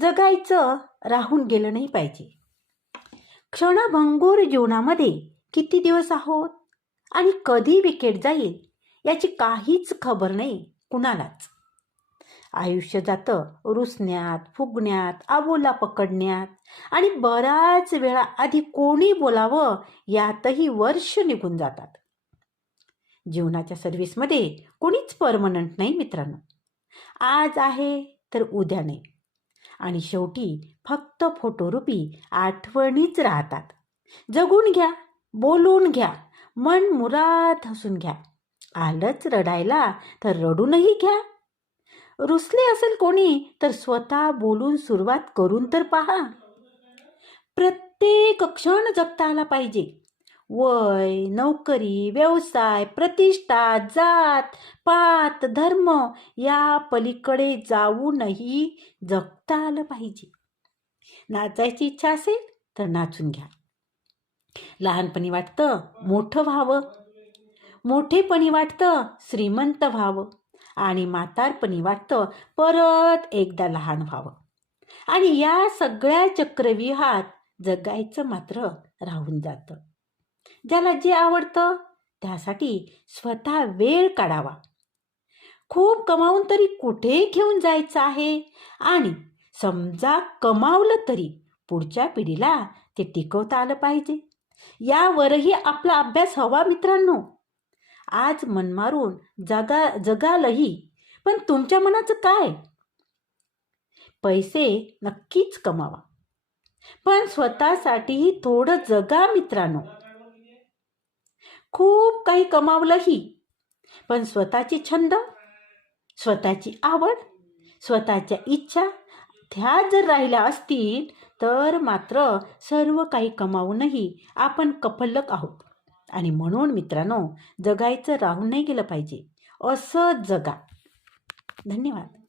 जगायचं राहून गेलं नाही पाहिजे. क्षणभंगूर जीवनामध्ये किती दिवस आहोत आणि कधी विकेट जाईल याची काहीच खबर नाही कुणालाच. आयुष्य जातं रुसण्यात, फुगण्यात, आबोला पकडण्यात आणि बराच वेळा आधी कोणी बोलावं यातही वर्ष निघून जातात. जीवनाच्या सर्व्हिसमध्ये कोणीच परमनंट नाही मित्रांनो. आज आहे तर उद्या नाही. आणि शेवटी फक्त फोटोरूपी आठवणीच राहतात. जगून घ्या, बोलून घ्या, मन मुराद हसून घ्या. आलंच रडायला तर रडूनही घ्या. रुसले असेल कोणी तर स्वतः बोलून सुरुवात करून तर पहा. प्रत्येक क्षण जगता आला पाहिजे. वय, नोकरी, व्यवसाय, प्रतिष्ठा, जात, पात, धर्म या पलीकडे जाऊनही जगता आलं पाहिजे. नाचायची इच्छा असेल तर नाचून घ्या. लहानपणी वाटतं मोठं व्हावं, मोठेपणी वाटतं श्रीमंत व्हावं आणि म्हातारपणी वाटतं परत एकदा लहान व्हावं. आणि या सगळ्या चक्रव्यूहात जगायचं मात्र राहून जातं. ज्याला जे आवडतं त्यासाठी स्वतः वेळ काढावा. खूप कमावून तरी कुठे घेऊन जायचं आहे आणि समजा कमावलं तरी पुढच्या पिढीला ते टिकवता आलं पाहिजे. यावरही आपला अभ्यास हवा मित्रांनो. आज मन मारून जगालही पण तुमच्या मनाचं काय? पैसे नक्कीच कमावा पण स्वतःसाठीही थोडं जगा मित्रांनो. खूप काही कमावलंही पण स्वतःची छंद, स्वतःची आवड, स्वतःच्या इच्छा त्या जर राहिल्या असतील तर मात्र सर्व काही कमावूनही आपण कफल्लक आहोत. आणि म्हणून मित्रांनो, जगायचं राहून नाही गेलं पाहिजे. असं जगा. धन्यवाद.